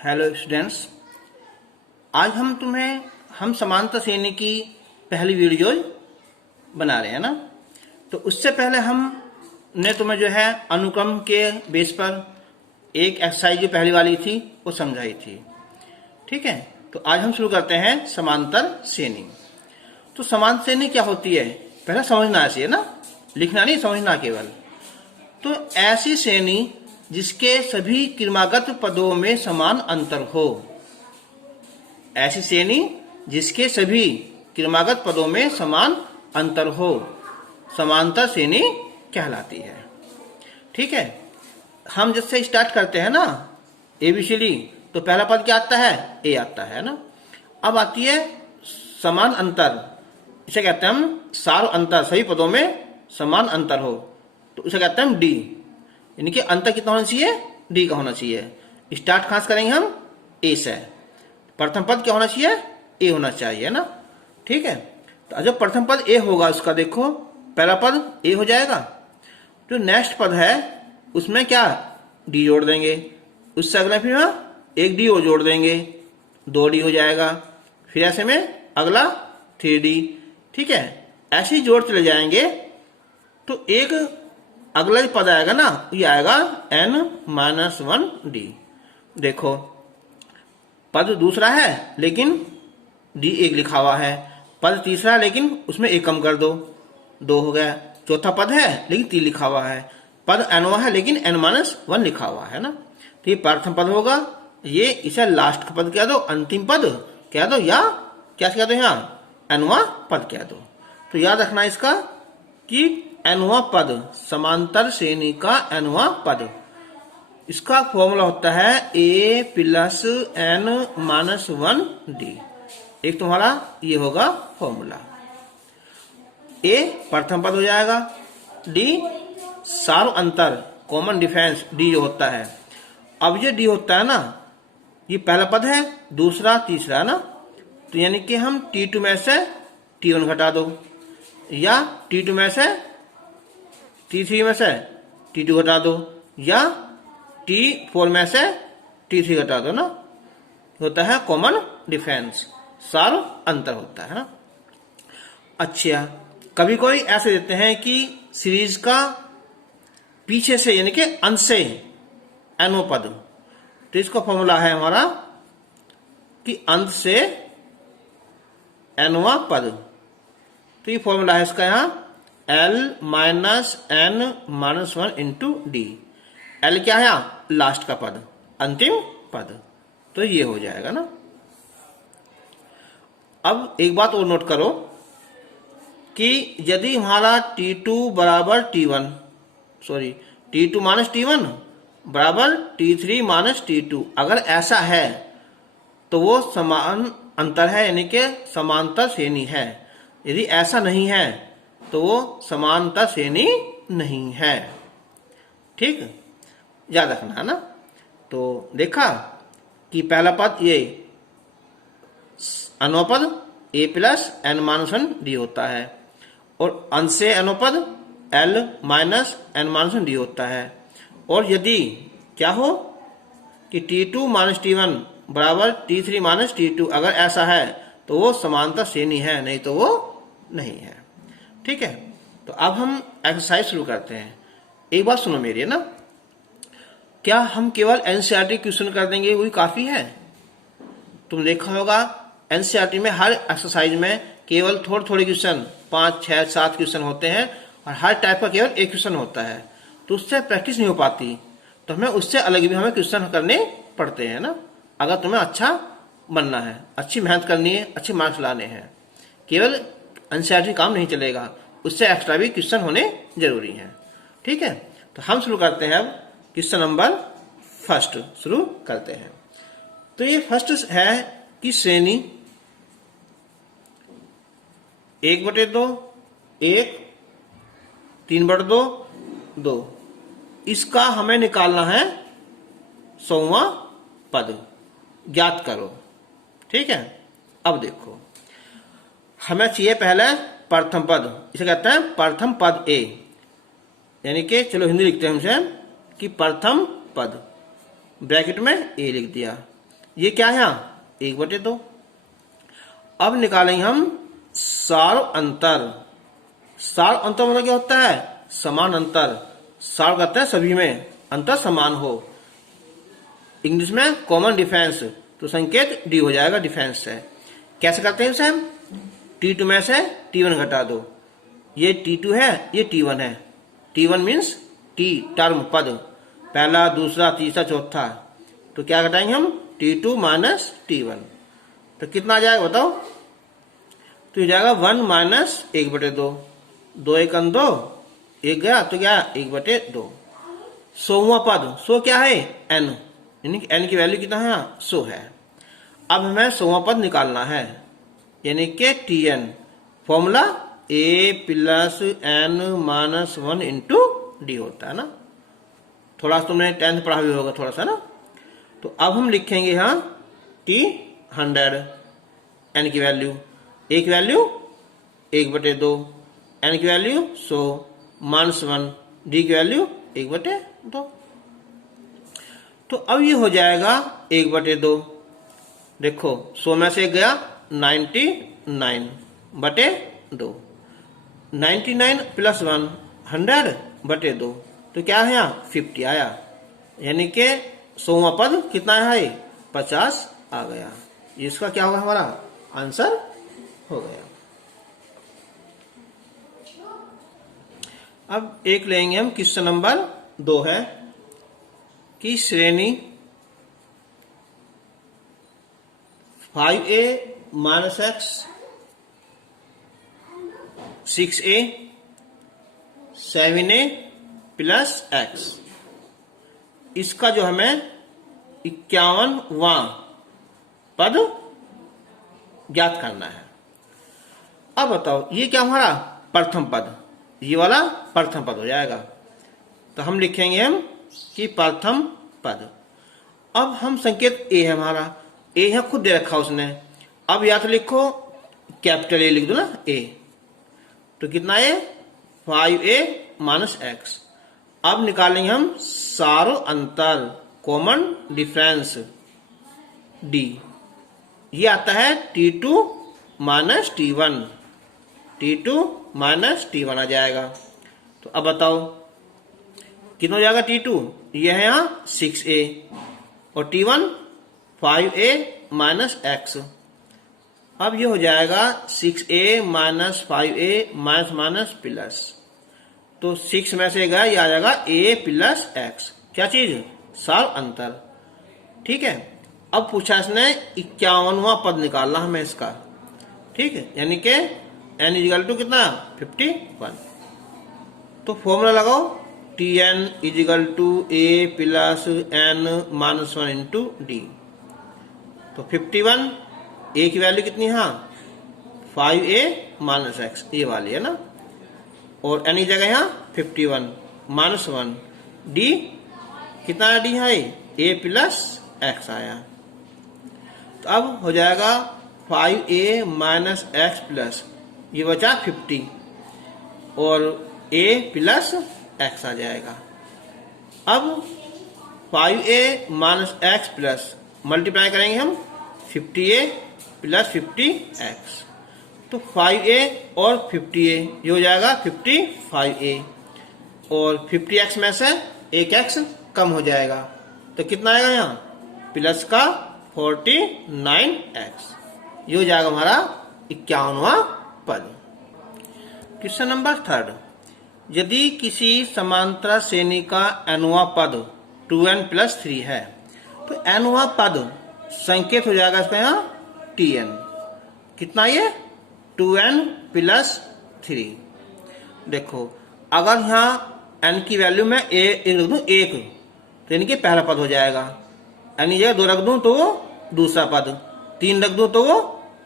Hello students, आज हम समांतर श्रेणी की पहली वीडियो बना रहे हैं ना। तो उससे पहले हमने तुम्हें जो है अनुक्रम के बेस पर एक एक्सरसाइज जो पहली वाली थी वो समझाई थी। ठीक है, तो आज हम शुरू करते हैं समांतर श्रेणी। तो समांतर श्रेणी क्या होती है पहले समझना चाहिए ना, लिखना नहीं, समझना केवल। तो ऐसी श्रेणी जिसके सभी क्रमागत पदों में समान अंतर हो, ऐसी श्रेणी जिसके सभी क्रमागत पदों में समान अंतर हो, समांतर श्रेणी कहलाती है। ठीक है, हम जैसे स्टार्ट करते हैं ना ABCD, तो पहला पद क्या आता है? A आता है ना। अब आती है समान अंतर, इसे कहते हैं हम सार अंतर, सभी पदों में समान अंतर हो, तो इसे कहते हैं हम D। यानी कि अंतर कितना होना चाहिए? D का होना चाहिए। स्टार्ट खास करेंगे हम A से। प्रथम पद क्या होना चाहिए? A होना चाहिए ना। ठीक है, तो जब प्रथम पद A होगा, उसका देखो पहला पद A हो जाएगा, जो नेक्स्ट पद है उसमें क्या D जोड़ देंगे, उससे अगला फिर एक D और जोड़ देंगे, 2D हो जाएगा, फिर ऐसे में अगला 3D। ठीक है, ऐसे ही जोड़ चले जाएंगे तो एक अगला जो पद आएगा ना ये आएगा n-1D। देखो पद दूसरा है लेकिन D एक लिखा हुआ है, पद तीसरा है लेकिन उसमें एक कम कर दो, 2 हो गया। चौथा पद है लेकिन 3 लिखा हुआ है, पद n है लेकिन n-1 लिखा हुआ है ना। तो ये प्रथम पद होगा, ये इसे लास्ट का पद कह दो, अंतिम पद कह दो, या क्या कह दो, यहाँ nवां पद कह दो। तो याद रखना इसका कि nवां पद समांतर श्रेणी का nवां पद, इसका फॉर्मूला होता है A + n-1D। एक तुम्हारा ये होगा फॉर्मूला। A प्रथम पद हो जाएगा, D सार अंतर कॉमन डिफरेंस D जो होता है। अब ये D होता है ना, ये पहला पद है, दूसरा तीसरा ना, तो यानी कि हम T2 में से T1 घटा दो, या T2 में से T3 में से T2 घटा दो, या T4 में से T3 घटा दो ना, होता है कॉमन डिफरेंस, सार अंतर होता है ना। अच्छा, कभी कोई ऐसे देते हैं कि सीरीज का पीछे से यानी कि अंत से nवां पद, तो इसका फॉर्मूला है हमारा कि अंत से nवां पद, तो ये फॉर्मूला है इसका यहाँ L-n-1 इंटू D। L क्या है? लास्ट का पद, अंतिम पद, तो ये हो जाएगा ना। अब एक बात और नोट करो कि यदि हमारा T2 बराबर T1, sorry T2 minus T1 बराबर T3 माइनस T2, अगर ऐसा है तो वो समान अंतर है, यानी कि समांतर श्रेणी है। यदि ऐसा नहीं है तो वो समांतर श्रेणी नहीं है। ठीक, याद रखना है ना। तो देखा कि पहला पद ये nवां पद A + n-1D होता है, और अंश से nवां पद L-n-1D होता है। और यदि क्या हो कि T2 माइनस T1 बराबर T3 माइनस T2, अगर ऐसा है तो वो समांतर श्रेणी है, नहीं तो वो नहीं है। ठीक है, तो अब हम एक्सरसाइज शुरू करते हैं। एक बात सुनो मेरी ना, क्या हम केवल NCERT क्वेश्चन कर देंगे वही काफी है? तुम देखा होगा NCERT में हर एक्सरसाइज में केवल थोड़े थोड़े क्वेश्चन, 5, 6, 7 क्वेश्चन होते हैं, और हर टाइप का केवल एक क्वेश्चन होता है, तो उससे प्रैक्टिस नहीं हो पाती। तो हमें उससे अलग भी हमें क्वेश्चन करने पड़ते हैं ना, अगर तुम्हें अच्छा बनना है, अच्छी मेहनत करनी है, अच्छे मार्क्स लाने हैं। केवल NCERT काम नहीं चलेगा, उससे एक्स्ट्रा भी क्वेश्चन होने जरूरी है। ठीक है, तो हम शुरू करते हैं। अब क्वेश्चन नंबर फर्स्ट शुरू करते हैं। तो ये फर्स्ट है कि श्रेणी 1/2, 1, 3/2, 2, इसका हमें निकालना है 100वां पद, ज्ञात करो। ठीक है, अब देखो हमें चाहिए पहले प्रथम पद, इसे कहते हैं प्रथम पद A, यानी कि चलो हिंदी लिखते हैं हमसे कि प्रथम पद, ब्रैकेट में A लिख दिया। ये क्या है यहाँ 1/2। अब निकालेंगे हम सार अंतर। सार अंतर मतलब क्या होता है? समान अंतर। सार कहते हैं सभी में अंतर समान हो, इंग्लिश में कॉमन डिफरेंस। तो संकेत डी हो जाएगा, डिफरेंस है। कैसे करते हैं इसे हम? T2 में से T1 घटा दो। ये T2 है, ये T1 है। T1 मीन्स T टर्म पद, पहला दूसरा तीसरा चौथा। तो क्या घटाएंगे हम? T2 minus T1। तो कितना आ जाएगा बताओ? तो ये जाएगा 1 माइनस 1/2। 2 1 2, 1 गया तो क्या 1/2। 100वां पद, 100 क्या है? n, यानी कि n की वैल्यू कितना है? 100 है। अब हमें 100वां पद निकालना है, यानी कि Tn। Formula a plus n minus 1 into D होता है ना। थोड़ा सा तुमने 10th पढ़ा भी होगा थोड़ा सा ना। तो अब हम लिखेंगे यहाँ T100, n की वैल्यू, a की वैल्यू 1/2, n की वैल्यू 100 माइनस 1, d की वैल्यू 1/2। तो अब ये हो जाएगा 1/2। देखो 100 में से गया 99/2। 99 प्लस 1 100/2। तो क्या है यहाँ 50 आया, यानी कि 100वां पद कितना है? 50 आ गया। इसका क्या होगा? हमारा आंसर हो गया। अब एक लेंगे हम, क्वेश्चन नंबर 2 है कि श्रेणी 5a minus x, 6a, 7a plus x, इसका जो हमें 51वां पद ज्ञात करना है। अब बताओ ये क्या हमारा प्रथम पद, ये वाला प्रथम पद हो जाएगा। तो हम लिखेंगे हम कि प्रथम पद। अब हम संकेत ए है हमारा, ए यहाँ खुद दे रखा उसने। अब या तो लिखो कैपिटल ए लिख दो ना, ए। तो कितना है? 5a minus x। अब निकालेंगे हम सारो अंतर, कॉमन डिफरेंस, डी। ये आता है T2 minus T1। T2 minus T1 आ जाएगा। तो अब बताओ कितना हो जाएगा? T2 ये है यहाँ 6a और T1 5a माइनस x। अब ये हो जाएगा 6a minus 5a minus minus plus. तो 6 में से गया, ये आ जाएगा a प्लस x। क्या चीज? सार अंतर। ठीक है। अब पूछा इसने 51वां पद निकालना हमें इसका। ठीक है, यानी कि n इजिकल टू कितना? 51। तो फॉर्मूला लगाओ, Tn is equal to a plus n minus 1 into d. तो 51, a की वैल्यू कितनी है? 5a माइनस x, ये वाली है ना। और n की जगह यहाँ 51 माइनस 1, d कितना d है? a प्लस x आया। तो अब हो जाएगा 5a माइनस x प्लस, ये बचा 50 और a प्लस x आ जाएगा। अब 5a minus x plus multiply करेंगे हम 50a प्लस 50x। तो 5a और 50a ये हो जाएगा 55a और 50x में से एक x कम हो जाएगा। तो कितना आएगा यहाँ? प्लस का 49x। ये हो जाएगा हमारा 51वां पद। क्वेश्चन नंबर 3, यदि किसी समांतर श्रेणी का nवां पद 2n प्लस 3 है तो nवां पद संकेत हो जाएगा इसका यहाँ Tn। कितना ये? 2n plus 3। देखो अगर यहाँ n की वैल्यू में एक रख दूं, 1, तो यानी कि पहला पद हो जाएगा। यानी जगह 2 रख दूं तो वो दूसरा पद, 3 रख दूं तो वो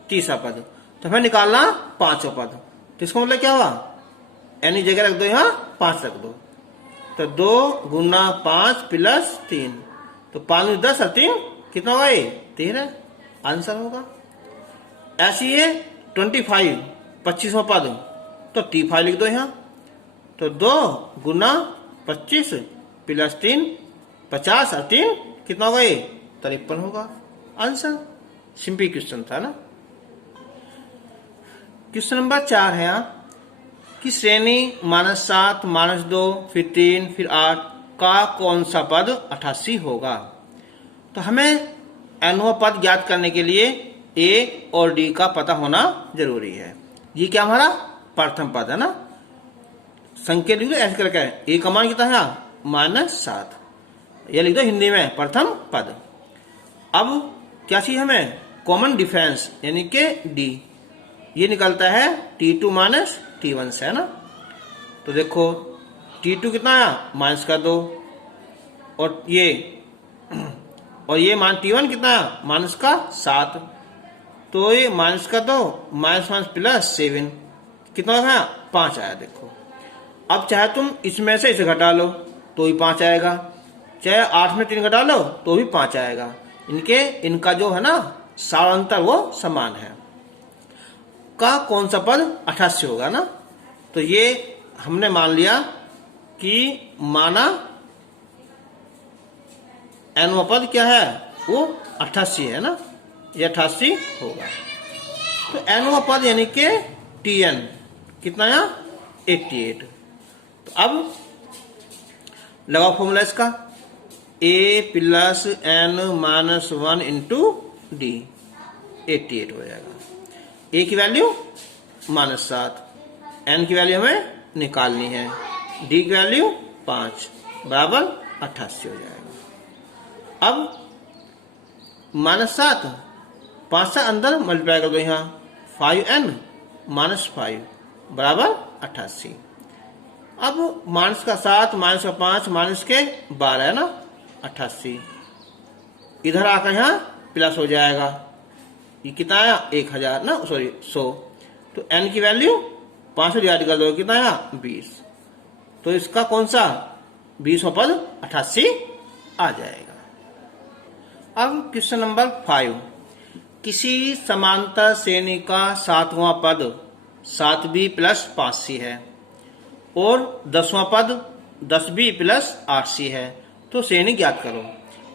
तीसरा पद। तो हमें निकालना 5वां पद। तो इसका मतलब क्या हुआ? n की जगह रख दो यहाँ 5 रख दो। तो 2 गुना 5 प्लस 3, तो 5 10 और 3 कितना होगा? 13 आंसर होगा। ऐसी है 25 25वां पद, तो T5 लिख दो यहाँ। तो 2 गुना 25 प्लस 3 50 और 3 कितना होगा? 53 होगा। आंसर। सिंपल क्वेश्चन था ना। क्वेश्चन नंबर 4 है यहाँ कि श्रेणी -7, -2, फिर 3, फिर 8 का कौन सा पद 88 होगा। तो हमें nवां पद ज्ञात करने के लिए a और d का पता होना जरूरी है। ये क्या हमारा प्रथम पद है ना, संकेत लिख दो ऐसे करके, a का मान कितना है -7, यह लिख दो हिंदी में प्रथम पद। अब क्या चाहिए हमें, कॉमन डिफरेंस यानी कि d, ये निकलता है T2 माइनस T1 से है ना। तो देखो T2 कितना आया -2, और ये मान T1 कितना -7, तो ये -2 -1 +7 कितना है 5 आया। देखो अब चाहे तुम इसमें से इसे घटा लो तो भी 5 आएगा, चाहे 8 में 3 घटा लो तो भी 5 आएगा। इनका जो है ना सार अंतर वो समान है। का कौन सा पद 88 होगा ना, तो ये हमने मान लिया कि माना nवां पद क्या है वो 88 है ना, ये 88 होगा। तो nवां पद यानी कि Tn कितना है 88। तो अब लगाओ फॉर्मूला इसका, a + n - 1 × d, 88 हो जाएगा। a की वैल्यू -7, n की वैल्यू हमें निकालनी है, d की वैल्यू 5 बराबर 88 हो जाएगा। अब -7 5 से अंदर मल्टीप्लाई कर दो, यहाँ 5n - 5 बराबर 88। अब -7 -5 -12 है ना 88, इधर आकर यहाँ प्लस हो जाएगा, ये कितना आया 1000 ना, सॉरी 100। तो n की वैल्यू 5 से डिवाइड कर दो कितना आया 20, तो इसका कौन सा 20वां पद 88 आ जाएगा। अब क्वेश्चन नंबर 5, किसी समांतर श्रेणी का 7वां पद 7b + 5c है और 10वां पद 10b + 8c है, तो श्रेणी ज्ञात करो।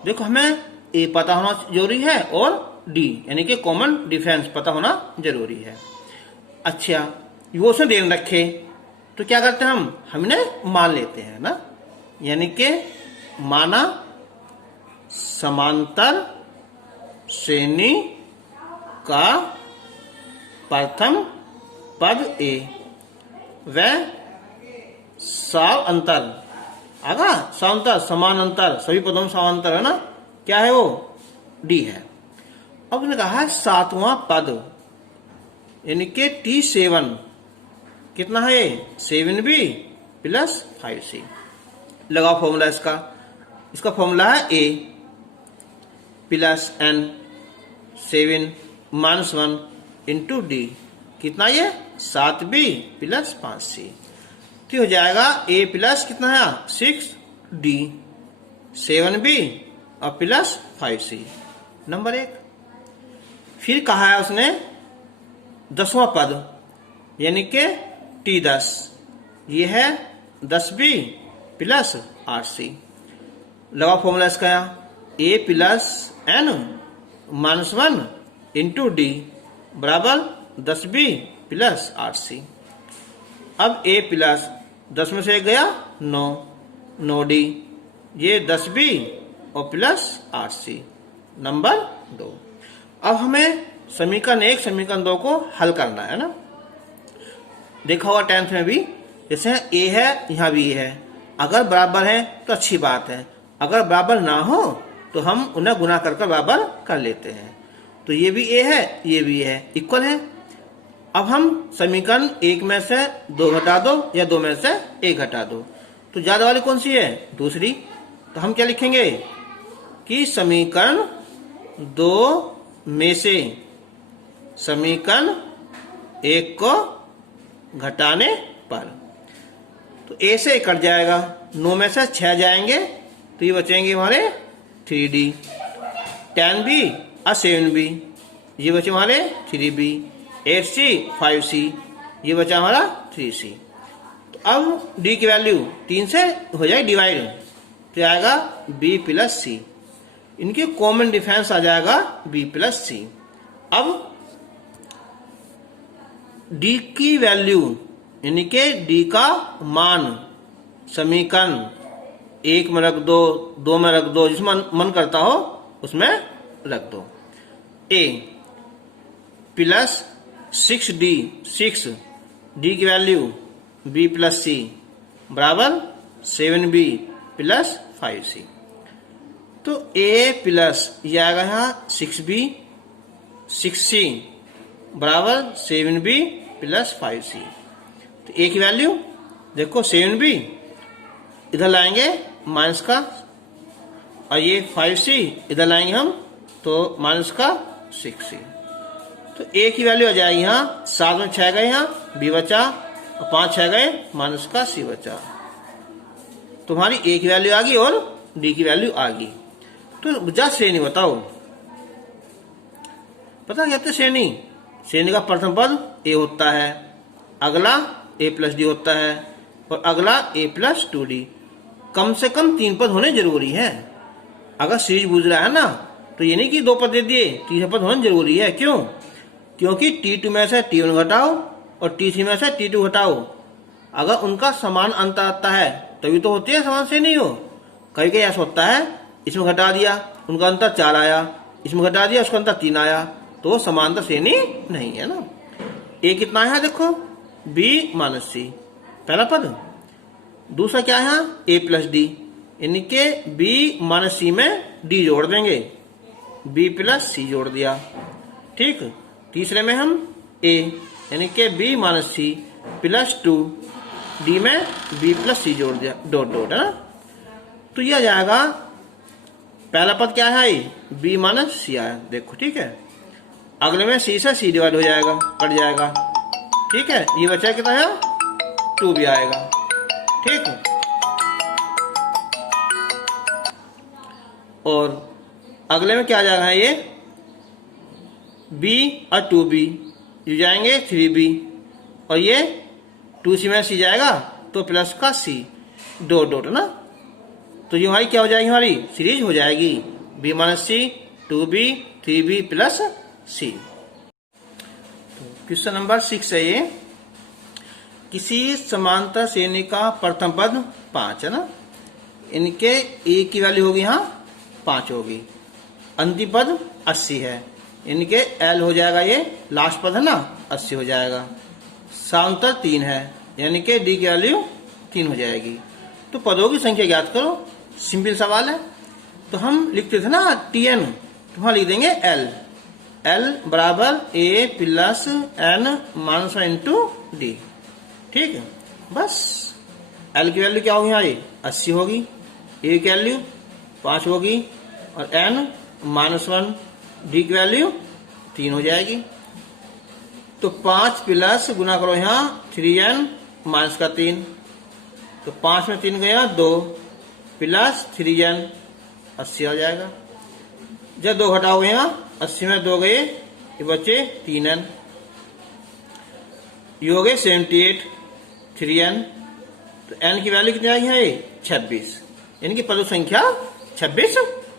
देखो हमें a पता होना जरूरी है और d यानी कि कॉमन डिफरेंस पता होना जरूरी है। अच्छा वो उसने देन रखे तो क्या करते हैं हमने मान लेते हैं ना, यानी कि माना समांतर श्रेणी का प्रथम पद a व सावंतर आगा सावंतर समान अंतर, सभी पदों में सावंतर है ना, क्या है वो d है। अब उसने कहा 7वां पद यानी कि T7 कितना है 7b + 5c। लगाओ फॉर्मूला इसका फॉर्मूला है a + n 7 - 1 × d, कितना ये 7b + 5c, तो हो जाएगा a प्लस कितना है 6d 7b और प्लस 5c नंबर 1। फिर कहा है उसने 10वां पद यानी कि T10, ये है 10b + 8c। लगाओ फॉर्मूला इसका a + n - 1 × d बराबर 10b + 8c। अब a प्लस 10 में से एक गया 9d, ये 10b और प्लस 8c नंबर 2। अब हमें समीकरण 1 समीकरण 2 को हल करना है ना। देखा होगा 10th में भी, जैसे a है यहाँ भी a है, अगर बराबर है तो अच्छी बात है, अगर बराबर ना हो तो हम उन्हें गुना कर बराबर कर लेते हैं। तो ये भी a है ये भी है, इक्वल है। अब हम समीकरण 1 में से 2 घटा दो या 2 में से 1 घटा दो, तो ज्यादा वाली कौन सी है दूसरी। तो हम क्या लिखेंगे कि समीकरण 2 में से समीकरण 1 को घटाने पर, तो a से 1 कट जाएगा, 9 में से 6 जाएंगे तो ये बचेंगे हमारे 3d, 10b और 7b ये बचे हमारे 3b, 8c 5c ये बचा हमारा 3c। तो अब d की वैल्यू 3 से हो जाएगी डिवाइड, तो आएगा b + c। इनके कॉमन डिफरेंस आ जाएगा b प्लस सी। अब d की वैल्यू यानी कि d का मान समीकरण 1 में रख दो, 2 में रख दो, जिसमें मन करता हो उसमें रख दो। a प्लस 6d, 6d की वैल्यू b प्लस सी बराबर 7b प्लस 5c। तो a प्लस ये आएगा यहाँ 6b 6c बराबर 7b प्लस 5c। तो a की वैल्यू देखो 7b इधर लाएंगे माइनस का, और ये 5c इधर लाएंगे हम तो माइनस का 6c। तो a की वैल्यू आ जाएगी यहाँ 7 में 6 गए, यहाँ b बचा और 5 6 गए माइनस का c बचा। तुम्हारी a की वैल्यू आ गई और d की वैल्यू आ गई। तो जा श्रेणी बताओ, पता क्या कहते श्रेणी? श्रेणी का प्रथम पद a होता है, अगला a प्लस डी होता है और अगला a प्लस 2d। कम से कम 3 पद होने जरूरी है। अगर सीरीज बूझ रहा है ना तो ये नहीं कि 2 पद दे दिए, 3 पद होना जरूरी है। क्यों? क्योंकि T2 में से T1 घटाओ और T3 में से T2 घटाओ, अगर उनका समान अंतर आता है तभी तो होती है समान श्रेणी हो। कहीं कहीं ऐसा होता है इसमें घटा दिया उनका अंतर 4 आया, इसमें घटा दिया उसका अंतर 3 आया, तो समांतर श्रेणी नहीं है ना। a कितना है देखो b माइनस सी पहला पद, दूसरा क्या है a प्लस डी, यानी के b माइनस सी में d जोड़ देंगे, b प्लस सी जोड़ दिया। ठीक, तीसरे में हम a यानी के b minus c plus 2 d में b प्लस सी जोड़ दिया, डॉट डॉट है ना। तो यह आ जाएगा पहला पद क्या है b माइनस सी आया देखो। ठीक है, अगले में c से c डिवाइड हो जाएगा, कट जाएगा। ठीक है, ये बचा कितना है 2 भी आएगा। ठीक, और अगले में क्या आ जाएगा ये b और 2b ये जाएंगे 3b और ये 2c में c जाएगा तो प्लस का c डॉट डॉट ना। तो ये हमारी क्या हो जाएगी, हमारी सीरीज हो जाएगी b माइनस सी 2b 3b plus c। Question number 6 है ये, किसी समांतर श्रेणी का प्रथम पद 5 है ना, इनके a की वैल्यू होगी यहाँ 5 होगी, अंतिम पद 80 है, इनके l हो जाएगा, ये लास्ट पद है ना 80 हो जाएगा। समांतर 3 है यानी कि d की वैल्यू 3 हो जाएगी। तो पदों की संख्या ज्ञात करो, सिंपल सवाल है। तो हम लिखते थे ना tn, तो वहां लिख देंगे l बराबर a plus n minus 1 into D. ठीक है, बस l की वैल्यू क्या होगी हमारी 80 होगी, a की वैल्यू 5 होगी और n माइनस 1, d की वैल्यू 3 हो जाएगी। तो 5 प्लस गुना करो यहाँ 3n माइनस का 3, तो 5 में 3 गया 2 प्लस 3n 80 हो जाएगा। जब 2 घटाओगे यहाँ 80 में 2 गए, ये बचे 3n, ये हो गए 78 3n। तो n की वैल्यू कितनी आएगी है 26, यानी कि पदों संख्या 26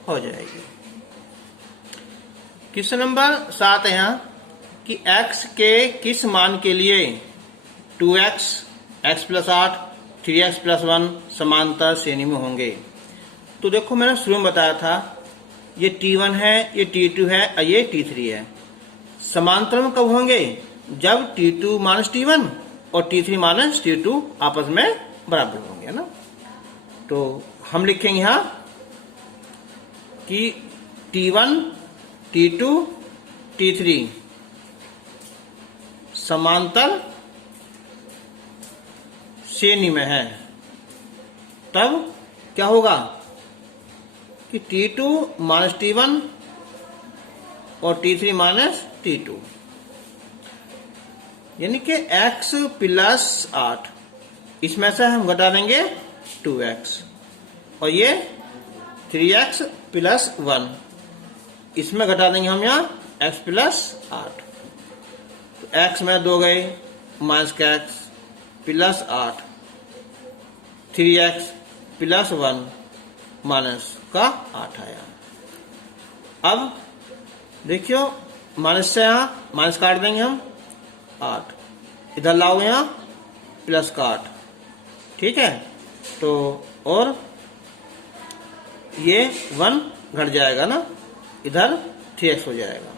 हो जाएगी। क्वेश्चन नंबर 7 है यहाँ कि x के किस मान के लिए 2x, x plus 8, 3x plus 1 समांतर श्रेणी में होंगे। तो देखो मैंने शुरू में बताया था ये T1 है, ये T2 है और ये T3 है। समांतर में कब होंगे? जब T2 माइनस T1 और T3 माइनस T2 आपस में बराबर होंगे ना। तो हम लिखेंगे यहाँ कि T1 T2 T3 समांतर श्रेणी में है, तब क्या होगा कि T2 माइनस T1 और T3 माइनस T2, यानी कि x प्लस 8, इसमें से हम घटा देंगे 2x और ये 3x प्लस 1, इसमें घटा देंगे हम यहाँ x प्लस 8। तो x में 2 गए माइनस का x plus 8, 3x plus 1 minus का 8 आया। अब देखियो माइनस से यहाँ माइनस काट देंगे हम 8, इधर लाओगे यहाँ प्लस का 8, ठीक है। तो और ये 1 घट जाएगा ना, इधर 3x हो जाएगा,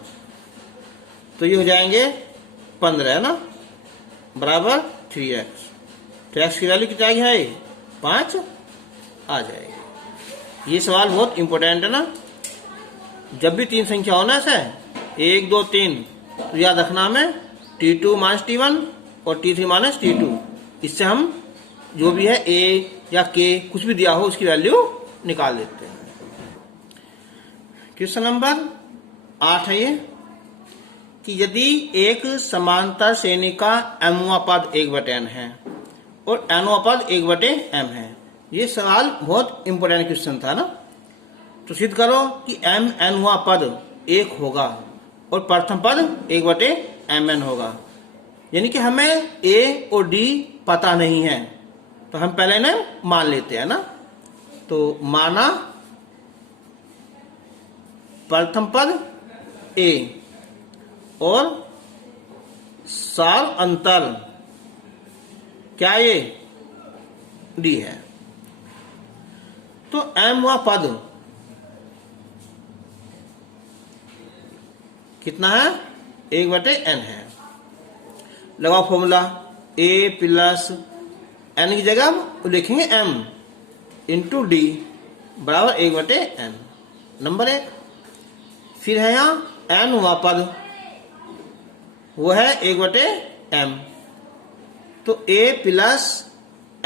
तो ये हो जाएंगे 15 है ना, बराबर 3x। तो x की वैल्यू कितना है 5 आ जाएगी। ये सवाल बहुत इंपॉर्टेंट है ना। जब भी 3 संख्या होना ऐसा है 1 2 3, तो याद रखना हमें T2 माइनस T1 और T3 माइनस T2। इससे हम जो भी है A या K कुछ भी दिया हो उसकी वैल्यू निकाल लेते हैं। क्वेश्चन नंबर 8 है ये कि यदि एक समांतर श्रेणी का mवां पद 1/n है और nवां पद 1/m है। ये सवाल बहुत इंपोर्टेंट क्वेश्चन था ना। तो सिद्ध करो कि nवां पद 1 होगा और प्रथम पद 1/mn होगा। यानी कि हमें a और d पता नहीं है, तो हम पहले इन्हें मान लेते हैं ना। तो माना प्रथम पद a और साल अंतर क्या ये d है। तो mवां पद कितना है 1/n है। लगाओ फॉर्मूला a प्लस n की जगह लिखेंगे m इंटू डी बराबर 1/n, नंबर 1। फिर है यहाँ nवां पद, वो है 1/m, तो a plus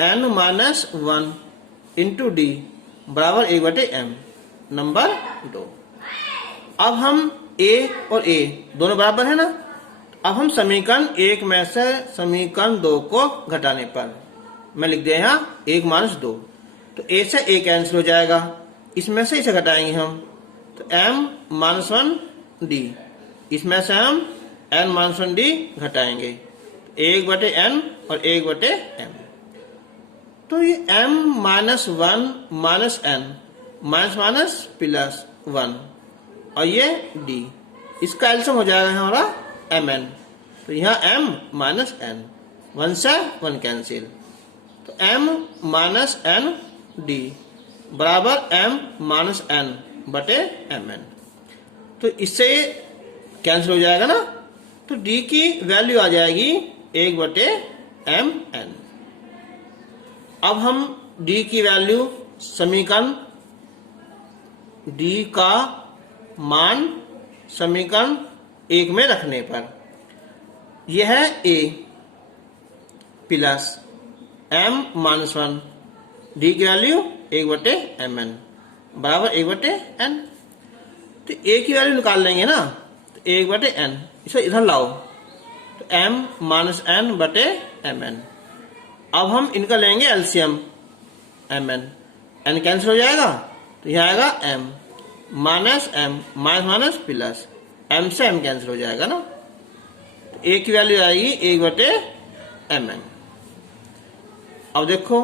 n minus 1 into D बराबर 1/m, नंबर 2। अब हम a और a दोनों बराबर है ना। अब हम समीकरण 1 में से समीकरण 2 को घटाने पर मैं लिख दिया यहाँ 1 माइनस 2, तो a से a कैंसिल हो जाएगा, इसमें से इसे घटाएंगे हम, तो m माइनस 1 d, इसमें से हम n माइनस 1 d घटाएंगे, 1/n और 1/m। तो ये m minus 1 minus n minus minus plus 1 और ये d, इसका एल्सियम हो जाएगा हमारा mn। तो यहाँ m माइनस n, 1 से 1 कैंसिल, तो m माइनस n d बराबर m माइनस n बटे mn। तो इससे कैंसिल हो जाएगा ना, तो d की वैल्यू आ जाएगी 1/mn। अब हम d की वैल्यू समीकरण d का मान समीकरण 1 में रखने पर यह है a plus m minus 1, d की वैल्यू 1/mn बराबर 1/n। तो a की वैल्यू निकाल लेंगे ना, तो 1/n, इसे इधर लाओ, तो m माइनस n बटे mn। अब हम इनका लेंगे एलसीएम mn, n कैंसिल हो जाएगा, तो यहाँ आएगा m minus m minus minus plus, m से m कैंसिल हो जाएगा ना, तो a की वैल्यू आएगी 1/mn। अब देखो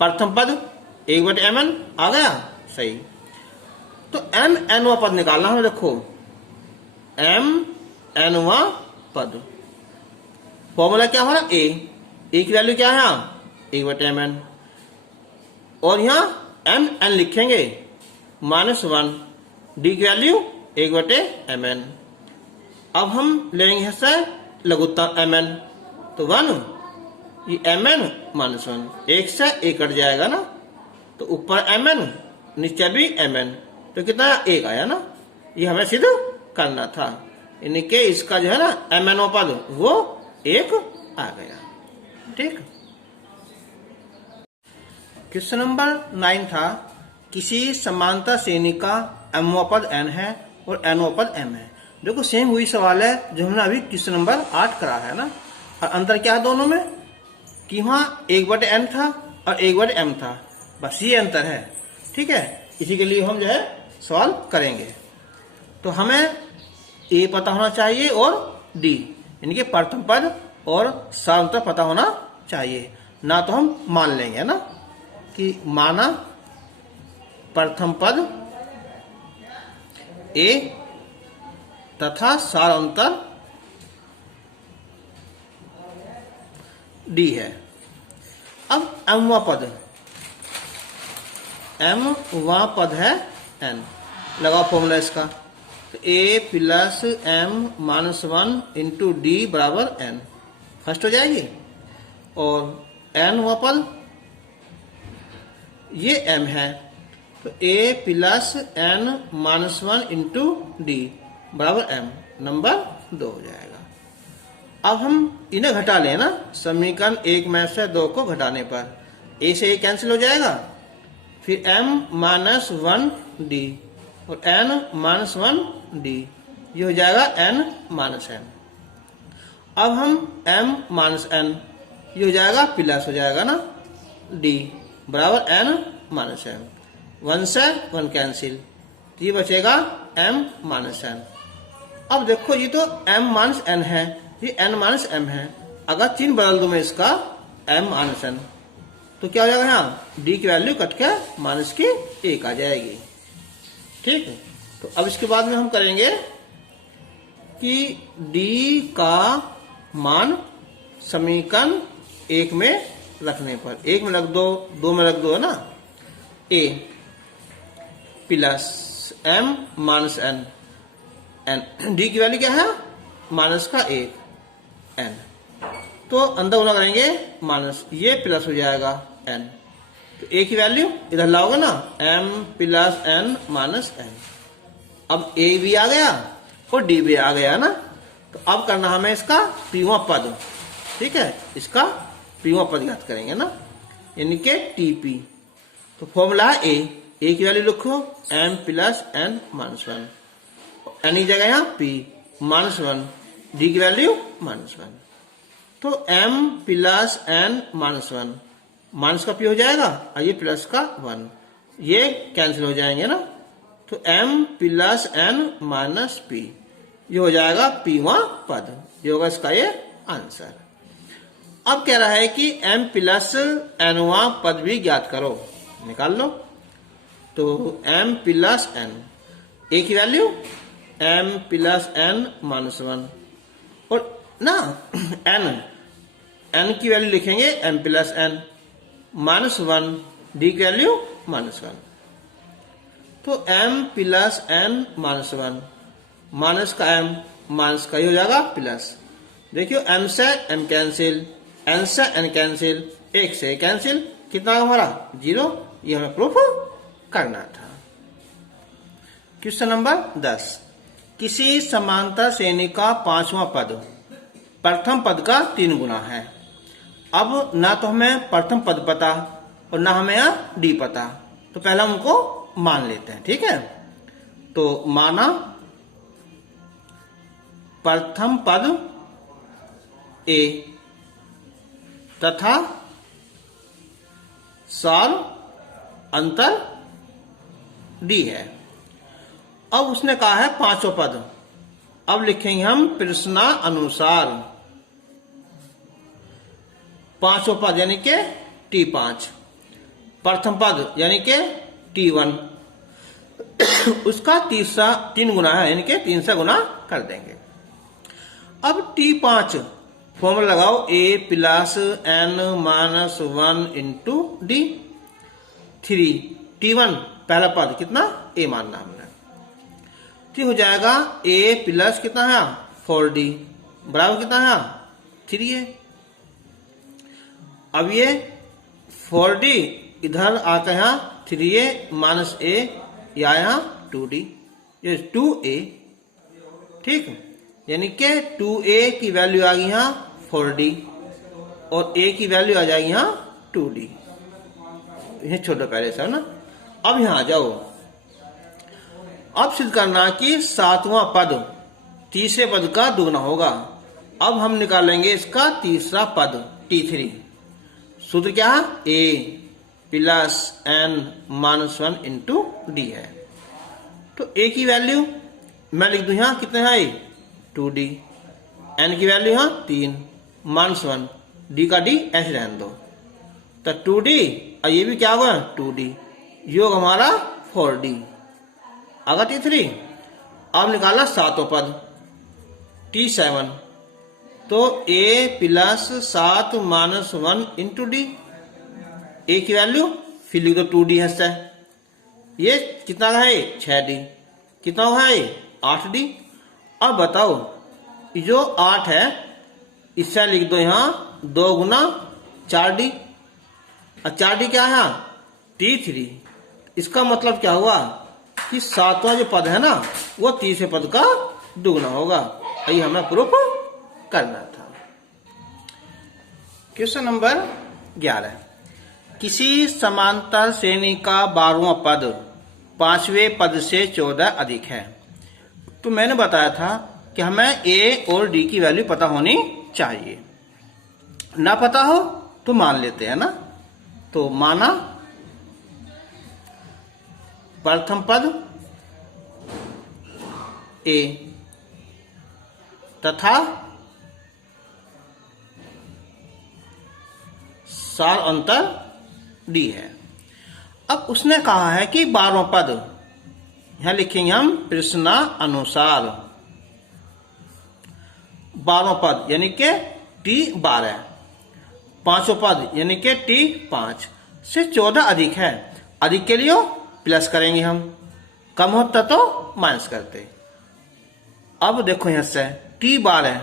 प्रथम पद 1/mn आ गया सही। तो m nवां पद निकालना है। देखो m nवां पद, फॉर्मूला क्या हमारा a की वैल्यू क्या है यहाँ 1/mn, और यहाँ mn लिखेंगे माइनस 1, d की वैल्यू 1/mn। अब हम लेंगे से लघुत्तम mn, तो 1, ये mn माइनस 1, 1 से 1 कट जाएगा ना, तो ऊपर mn नीचे भी mn, तो कितना 1 आया ना। ये हमें सिद्ध करना था, यानी कि इसका जो है ना mn पद वो 1 आ गया। ठीक। क्वेश्चन नंबर 9 था किसी समांतर श्रेणी का mवां पद n है और nवां पद m है। देखो सेम वही सवाल है जो हमने अभी क्वेश्चन नंबर 8 करा है ना, और अंतर क्या है दोनों में कि वहां 1/n था और 1/m था, बस ये अंतर है। ठीक है, इसी के लिए हम जो है सवाल करेंगे। तो हमें a पता होना चाहिए और d, यानी कि प्रथम पद और साधारण पता होना चाहिए, ना तो हम मान लेंगे ना कि माना प्रथम पद ए तथा सार अंतर डी है। अब एमवा पद, एमवा पद है एन, लगाओ फॉर्मूला इसका। तो A plus M minus 1 into D बराबर एन, फर्स्ट हो जाएगी। और एन हुआ पद ये एम है, तो A plus N minus 1 into D बराबर एम, नंबर 2 हो जाएगा। अब हम इन्हें घटा लें ना, समीकरण 1 में से 2 को घटाने पर ए से ए कैंसिल हो जाएगा, फिर m माइनस 1 डी और n माइनस 1 डी, ये हो जाएगा n माइनस n। अब हम m माइनस n, ये हो जाएगा प्लस हो जाएगा ना d बराबर n माइनस n, 1 से 1 कैंसिल, तो ये बचेगा m माइनस n। अब देखो ये तो m माइनस n है, ये n माइनस m है, अगर चिन्ह बदल दूं मैं इसका m माइनस n, तो क्या हो जाएगा, यहाँ d की वैल्यू कट के माइनस की 1 आ जाएगी। ठीक है, तो अब इसके बाद में हम करेंगे कि d का मान समीकरण 1 में रखने पर, 1 में रख दो, 2 में रख दो, है ना, a plus m minus n, d की वैल्यू क्या है, माइनस का 1 n, तो अंदर गुना करेंगे माइनस, ये प्लस हो जाएगा n, तो a की वैल्यू इधर लाओगे ना, m plus n minus n। अब a भी आ गया और d भी आ गया ना, तो अब करना हमें इसका पीवा पद। ठीक है, इसका पीवा पद ज्ञात करेंगे ना, यानी कि टीपी। तो फॉर्मूला है a की वैल्यू लिखो m plus n minus 1, n की जगह यहाँ p माइनस 1, d की वैल्यू माइनस 1, तो m plus n minus 1, minus का p हो जाएगा और ये प्लस का 1, ये कैंसिल हो जाएंगे ना, तो m plus n minus p, ये हो जाएगा पीवा पद, ये होगा इसका ये आंसर। अब कह रहा है कि m प्लस nवा पद भी ज्ञात करो, निकाल लो। तो m प्लस n, a की value m plus n minus 1, और ना n की वैल्यू लिखेंगे m plus n minus 1, d की वैल्यू माइनस 1, तो m plus n minus 1, minus का m माइनस का, ये हो जाएगा प्लस। देखियो m से m कैंसिल, n से n कैंसिल, 1 से कैंसिल, कितना हमारा 0, ये हमें प्रूफ करना था। क्वेश्चन नंबर 10, किसी समांतर श्रेणी का 5वां पद प्रथम पद का 3 गुना है। अब ना तो हमें प्रथम पद पता और ना हमें यहाँ डी पता, तो पहले हम उनको मान लेते हैं। ठीक है, तो माना प्रथम पद a तथा सार अंतर d है। अब उसने कहा है 5वां पद, अब लिखेंगे हम प्रश्नानुसार 5वां पद यानी के T5, प्रथम पद यानी के T1, उसका 3 गुना है, यानी के 3 से गुना कर देंगे। अब T5 फॉर्मूला लगाओ, a plus n minus 1 into D, 3 T1 पहला पद कितना a मानना हमने, तो हो जाएगा a प्लस कितना है 4d बराबर कितना है 3 है। अब ये 4d इधर आता है 3a माइनस a, या यहाँ 2d, ये 2a। ठीक, यानी कि 2a की वैल्यू आ गई यहाँ 4d और a की वैल्यू आ जाएगी यहाँ 2d, इन्हें छोड़ो पहले से ना। अब यहाँ आ जाओ, अब सिद्ध करना कि 7वां पद तीसरे पद का दुगना होगा। अब हम निकालेंगे इसका तीसरा पद T3, सूत्र क्या है, a plus n minus 1 into D है। तो a की वैल्यू मैं लिख दूं यहाँ कितने है 2d, n की वैल्यू यहाँ 3 माइनस 1, d का d ऐसे रहने दो, तो 2d और ये भी क्या होगा 2d, योग हमारा 4d आगा T3। अब निकाला सातों पद T7, तो A plus 7 minus 1 into D. A की वैल्यू फिर लिख दो 2D है। ये कितना है 6D, कितना है 8D। अब बताओ जो 8 है इससे लिख दो यहाँ 2 गुना 4D, और 4D क्या है T3। इसका मतलब क्या हुआ कि सातवां जो पद है ना वो तीसरे पद का दुगना होगा। ये हमें प्रूफ करना था। क्वेश्चन नंबर 11, किसी समांतर श्रेणी का 12वां पद 5वें पद से 14 अधिक है। तो मैंने बताया था कि हमें ए और डी की वैल्यू पता होनी चाहिए, ना पता हो तो मान लेते हैं ना। तो माना प्रथम पद ए तथा सार अंतर डी है। अब उसने कहा है कि 12वां पद, यहां लिखेंगे हम प्रश्नानुसार 12वां पद यानी कि T12, 5वां पद यानी कि T5 से 14 अधिक है। अधिक के लिए प्लस करेंगे हम, कम होता तो माइनस करते। अब देखो यहां से T12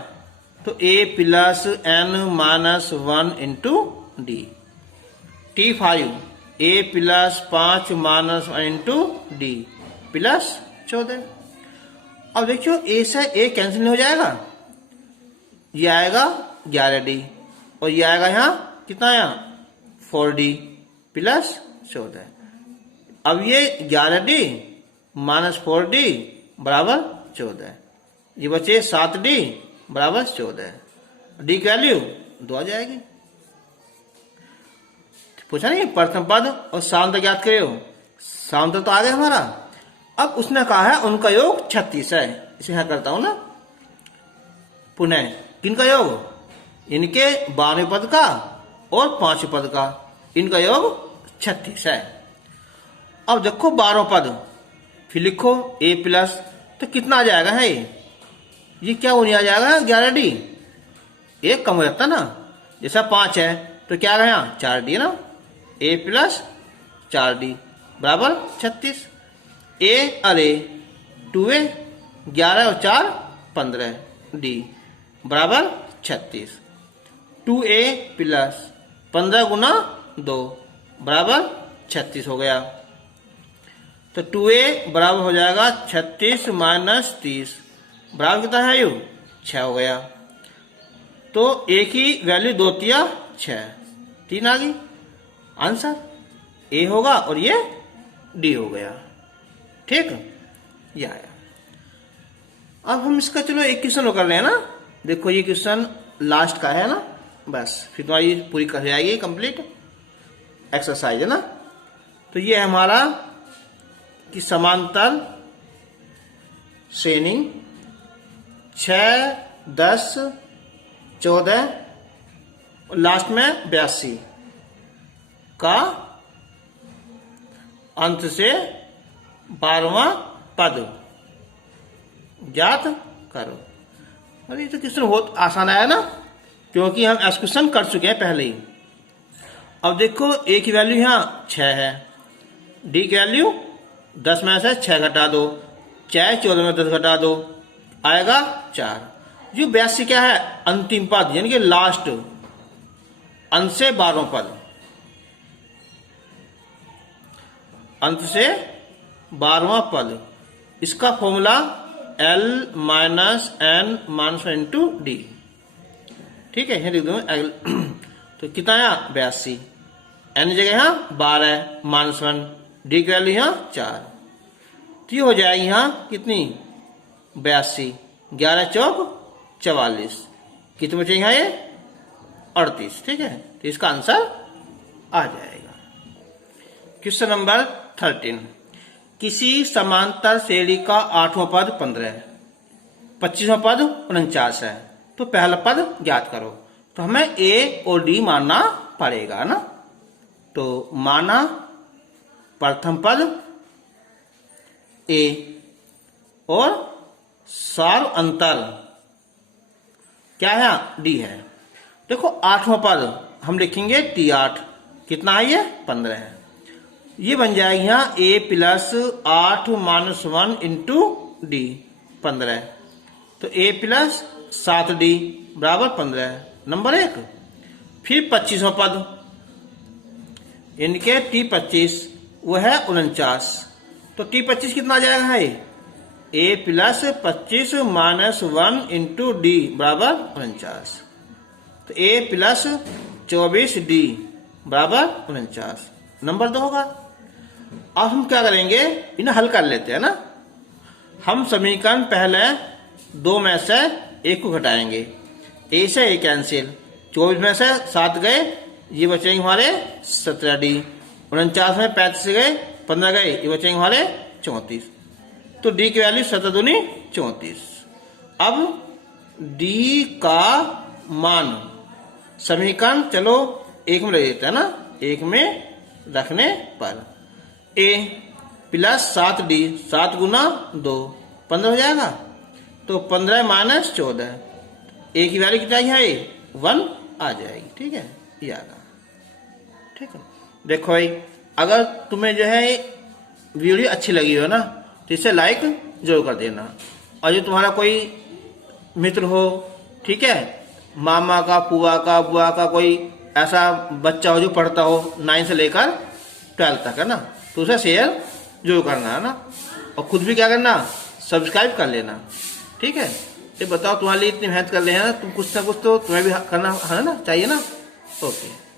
तो A plus n minus 1 into D. T5 A plus 5 minus 1 into D plus 14। अब देखियो A से A कैंसिल हो जाएगा, ये आएगा 11D और ये आएगा यहाँ कितना आया 4D प्लस 14। अब ये 11D माइनस 4D बराबर 14, ये बचे 7D बराबर 14। डी की वैल्यू 2 आ जाएगी। पूछा नहीं प्रथम पद और सामांतर ज्ञात करे हो, सामांतर तो आ गया हमारा। अब उसने कहा है उनका योग 36 है। इसे यहां करता हूं ना पुनः, किनका योग, इनके 12वें पद का और 5वें पद का, इनका योग 36 है। अब देखो 12वां पद फिर लिखो A प्लस, तो कितना आ जाएगा है ये क्या होने आ जाएगा 11D। एक कम हो जाता ना, जैसा 5 है तो क्या आ गया 4D ना। A प्लस 4D बराबर 36। A अरे 2A 11 और 4 15D बराबर 36। 2A प्लस 15 गुना 2 बराबर 36 हो गया। तो 2A बराबर हो जाएगा 36 माइनस 30 बराबर कितना है यू 6 हो गया। तो A की वैल्यू 2 तिया 6, 3 आ गई। आंसर A होगा और ये D हो गया। ठीक, ये आया। अब हम इसका चलो एक क्वेश्चन कर रहे हैं ना। देखो ये क्वेश्चन लास्ट का है ना, बस फिर तुम्हारी पूरी कर जाएगी कंप्लीट एक्सरसाइज है ना। तो ये है हमारा कि समांतर श्रेणी 6, 10, 14 और लास्ट में 82 का अंत से 12वां पद ज्ञात करो। अरे ये तो क्वेश्चन बहुत आसान आया ना, क्योंकि हम ऐसा क्वेश्चन कर चुके हैं पहले ही। अब देखो A की वैल्यू यहाँ 6 है, D की वैल्यू 10 में से 6 घटा दो, चाहे 14 में 10 घटा दो, आएगा 4। जो 82 क्या है अंतिम पद यानी कि लास्ट अंत से 12वां पद, अंत से 12वां पद। इसका formula L minus N minus into D. ठीक है, यहां लिख दो L। तो कितना आया 82, N जगह यहाँ 12 माइनस 1, डी की वैल्यू यहाँ 4। तो ये हो जाएगी यहाँ कितनी 82, 11 चौक 44, कितने बचे यहाँ ये 38। ठीक है, तो इसका आंसर आ जाएगा। क्वेश्चन नंबर 13, किसी समांतर श्रेणी का 8वां पद 15, 25वां पद 49 है, तो पहला पद ज्ञात करो। तो हमें A और D मानना पड़ेगा ना। तो माना प्रथम पद A और सार अंतर क्या है? डी है। देखो 8वां पद हम लिखेंगे T8, कितना है ये? 15 है। ये बन जाएगा यहाँ A plus 8 minus 1 into D, 15। तो A प्लस 7D बराबर 15 नंबर 1। फिर 25वां पद इनके T25 वो है 49। तो T25 कितना आ जाएगा है? A plus 25 minus 1 into D बराबर 49। तो A प्लस 24D बराबर 49 नंबर 2 होगा। अब हम क्या करेंगे, इन्हें हल कर लेते हैं ना। हम समीकरण पहले 2 में से 1 को घटाएंगे, A से A कैंसिल, 24 में से 7 गए, ये बचेंगे हमारे 17D, 49 में 35 गए, 15 गए, ये बचेंगे हमारे 34। तो D की वैल्यू 7 दूनी 34। अब D का मान समीकरण चलो 1 में ले लेते हैं ना, 1 में रखने पर A प्लस 7D, 7 गुना 2 15 हो जाएगा। तो 15 माइनस 14, A की वैल्यू कितना है? 1 आ जाएगी। ठीक है, ये आ गया। ठीक है, देखो भाई अगर तुम्हें जो है वीडियो अच्छी लगी हो ना तो इसे लाइक जरूर कर देना। और जो तुम्हारा कोई मित्र हो, ठीक है, मामा का, पुआ का, बुआ का कोई ऐसा बच्चा हो जो पढ़ता हो 9 से लेकर 12 तक, है ना, तो उसे शेयर जरूर करना, है ना। और खुद भी क्या करना, सब्सक्राइब कर लेना। ठीक है, ये बताओ तुम्हारे लिए इतनी मेहनत कर रहे हैं ना, तुम कुछ ना कुछ तो तुम्हें भी करना है ना, चाहिए ना। ओके।